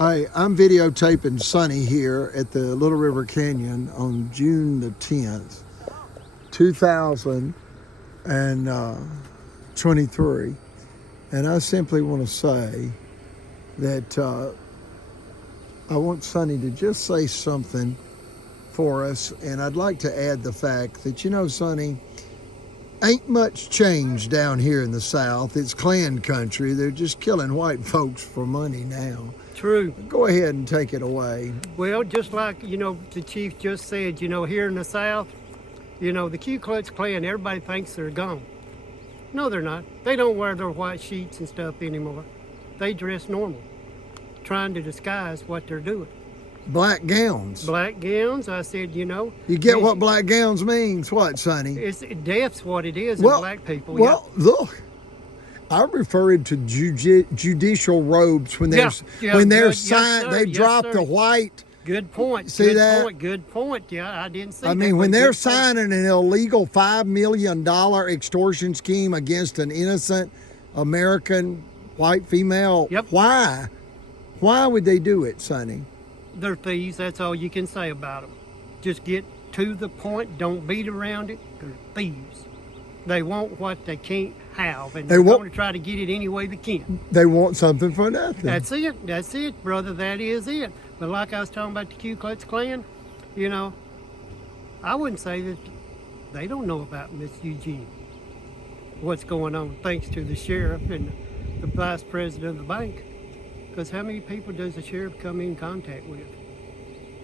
I'm videotaping Sonny here at the Little River Canyon on June the 10th, 2023. And I simply want to say that I want Sonny to just say something for us. And I'd like to add the fact that, Sonny, ain't much change down here in the South. It's Klan country. They're just killing white folks for money now. True. Go ahead and take it away. Well, just like, the chief just said, here in the South, the Ku Klux Klan, everybody thinks they're gone. No, they're not. They don't wear their white sheets and stuff anymore. They dress normal, trying to disguise what they're doing. Black gowns. Black gowns, I said, You get what black gowns means, what, Sonny? Death's what it is in black people. Well, look. I referred to judicial robes when they're signed. They drop the white. Good point. See that? Good point. Yeah, I didn't see that. I mean, when they're signing an illegal $5 million extortion scheme against an innocent American white female, why? Why would they do it, Sonny? They're thieves. That's all you can say about them. Just get to the point. Don't beat around it. They're thieves. They want what they can't have, and they're going to try to get it any way they can. They want something for nothing. That's it, brother. That is it. But like I was talking about the Ku Klux Klan, I wouldn't say that they don't know about Miss Eujena, what's going on, thanks to the sheriff and the vice president of the bank. Because how many people does the sheriff come in contact with?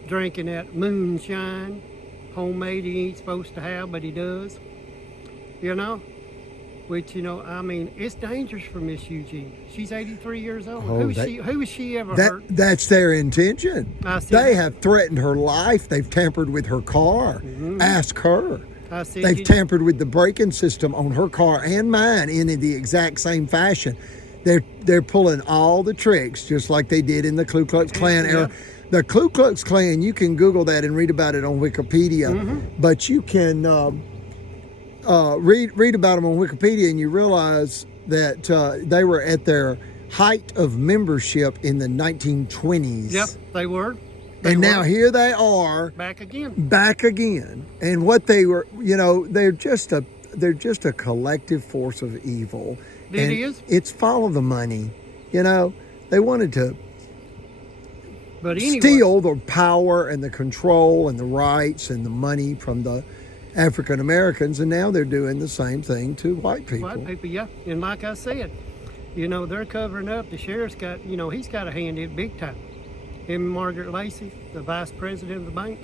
Drinking that moonshine, homemade he ain't supposed to have, but he does. Which, I mean, it's dangerous for Miss Eujena. She's 83 years old. Who has she ever hurt? That's their intention. They have threatened her life. They've tampered with her car. Mm-hmm. Ask her. They've tampered with the braking system on her car and mine in the exact same fashion. They're pulling all the tricks, just like they did in the Ku Klux Klan era. The Ku Klux Klan, you can Google that and read about it on Wikipedia, but you can read about them on Wikipedia, and you realize that they were at their height of membership in the 1920s. Yep, they were. Now here they are back again. And what they were, they're just a collective force of evil. It is. It's follow the money. They wanted to anyway, steal the power and the control and the rights and the money from the African Americans, and now they're doing the same thing to white people. White people, yeah. And like I said, they're covering up. The sheriff's got, he's got a hand in it big time. Him and Margaret Lacey, the vice president of the bank,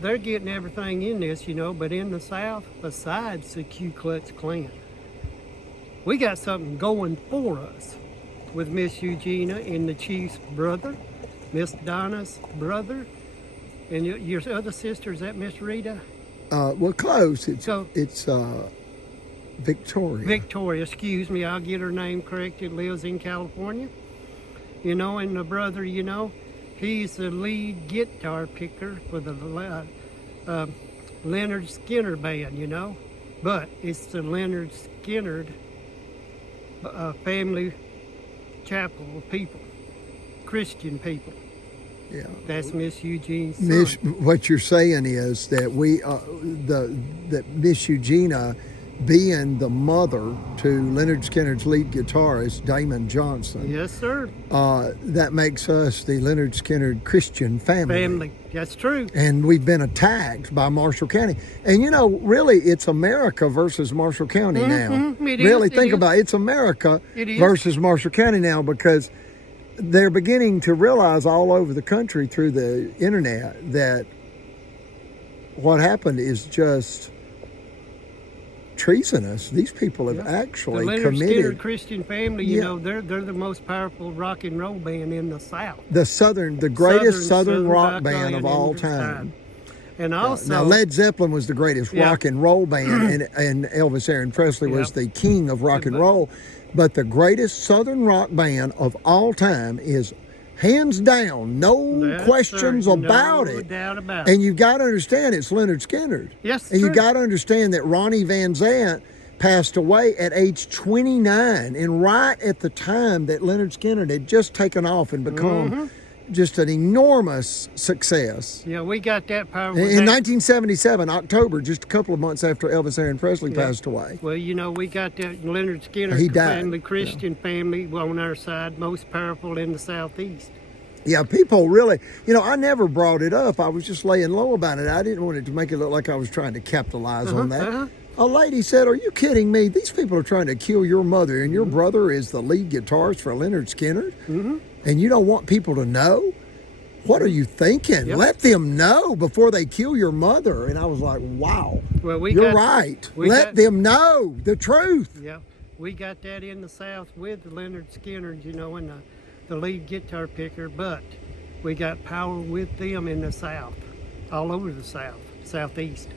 they're getting everything in this, but in the South, besides the Ku Klux Klan, we got something going for us with Miss Eujena and the chief's brother, Miss Donna's brother, and your other sister, is that Miss Rita? Well, close. It's Victoria. Victoria, excuse me. I'll get her name corrected. Lives in California. And the brother, he's the lead guitar picker for the Leonard Skinner band, But it's the Leonard Skinner family chapel of people, Christian people. Yeah, that's Miss Eugena's son. What you're saying is that that Miss Eujena, being the mother to Leonard Skinner's lead guitarist Damon Johnson. Yes, sir. That makes us the Leonard Skinner Christian family. That's true. And we've been attacked by Marshall County. And really, it's America versus Marshall County now. Think about it. It's America versus Marshall County now, because they're beginning to realize all over the country through the internet that what happened is just treasonous. These people have actually committed. The Leonard Skinner Christian family, they're the most powerful rock and roll band in the South. The greatest Southern rock band of all time. And also, now Led Zeppelin was the greatest rock and roll band, and Elvis Aaron Presley was the king of rock and roll. But the greatest Southern rock band of all time is hands down, no questions about it. No doubt about it. And you've got to understand it's Leonard Skinner. Yes, and you got to understand that Ronnie Van Zant passed away at age 29, and right at the time that Leonard Skinner had just taken off and become just an enormous success. Yeah, we got that power. In 1977, October, just a couple of months after Elvis Aaron Presley passed away. Well, you know, we got that Leonard Skinner He died. family, Christian family on our side, most powerful in the Southeast. Yeah, people really, you know, I never brought it up. I was just laying low about it. I didn't want it to make it look like I was trying to capitalize on that. A lady said, "Are you kidding me? These people are trying to kill your mother, and your brother is the lead guitarist for Leonard Skinner? And you don't want people to know? What are you thinking? Let them know before they kill your mother." And I was like, wow, well, you're right. Let them know the truth. Yeah, we got that in the South with Leonard Skinner, you know, and the lead guitar picker, but we got power with them in the South, all over the South, Southeast.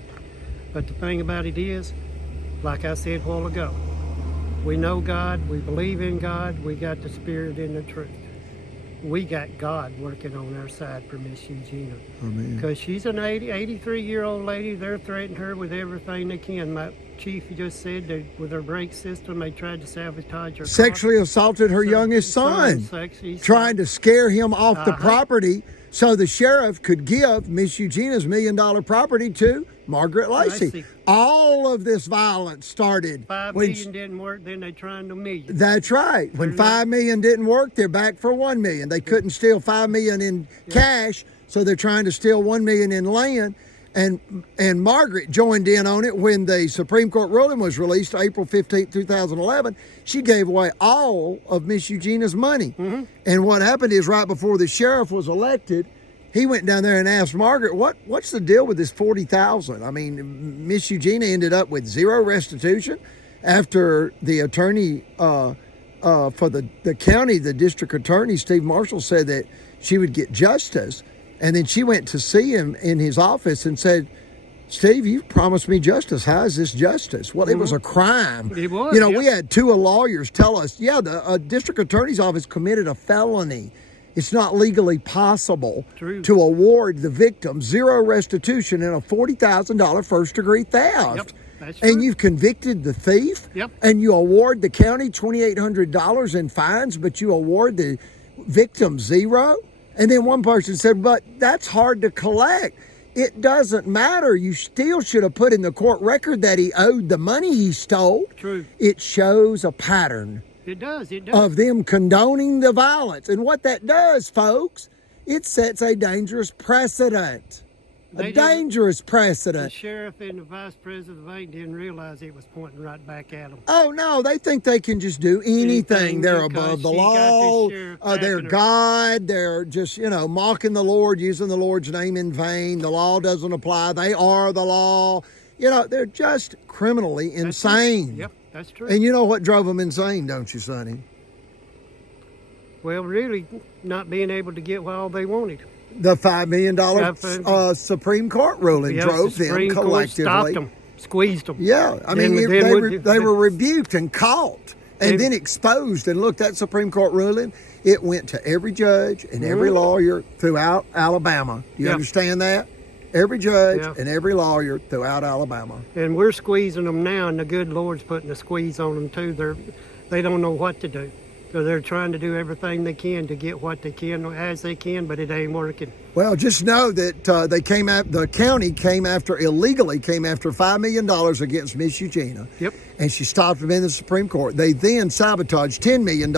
But the thing about it is, like I said a while ago, we know God, we believe in God, we got the Spirit and the truth. We got God working on our side for Miss Eujena. Because she's an 83-year-old lady. They're threatening her with everything they can. My chief just said that with her brake system, they tried to sabotage her Sexually assaulted her youngest son, trying to scare him off the property so the sheriff could give Miss Eugena's $1 million property to Margaret Lacey. All of this violence started. $5 million didn't work, then they tried $1 million. That's right. When $5 million didn't work, they're back for $1 million. They couldn't steal $5 million in cash, so they're trying to steal $1 million in land. And Margaret joined in on it when the Supreme Court ruling was released April 15, 2011. She gave away all of Miss Eugena's money. And what happened is right before the sheriff was elected, he went down there and asked Margaret, what's the deal with this $40,000? I mean, Miss Eujena ended up with zero restitution after the attorney for the county, the district attorney, Steve Marshall, said that she would get justice. And then she went to see him in his office and said, "Steve, you promised me justice. How is this justice?" Well, it was a crime. It was. You know, we had two lawyers tell us, the district attorney's office committed a felony. It's not legally possible to award the victim zero restitution in a $40,000 first-degree theft. Yep, that's true. And you've convicted the thief, and you award the county $2,800 in fines, but you award the victim zero? And then one person said, "But that's hard to collect." It doesn't matter. You still should have put in the court record that he owed the money he stole. True. It shows a pattern. It does. Of them condoning the violence. And what that does, folks, it sets a dangerous precedent. Dangerous precedent. The sheriff and the vice president of the bank didn't realize it was pointing right back at them. Oh, no, they think they can just do anything. They're above the law. They're God. They're just, mocking the Lord, using the Lord's name in vain. The law doesn't apply. They are the law. They're just criminally insane. Yep, that's true. And you know what drove them insane, don't you, Sonny? Well, really, not being able to get all they wanted. The $5 million Supreme Court ruling drove them collectively. Stopped them, squeezed them. Yeah, I mean, they were rebuked and caught and then exposed. And look, that Supreme Court ruling, it went to every judge and every lawyer throughout Alabama. Do you understand that? Every judge and every lawyer throughout Alabama. And we're squeezing them now, and the good Lord's putting a squeeze on them too. They don't know what to do. So they're trying to do everything they can to get what they can as they can, but it ain't working. Well, just know that the county illegally came after $5 million against Miss Eujena. Yep. And she stopped them in the Supreme Court. They then sabotaged $10 million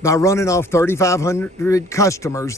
by running off 3,500 customers.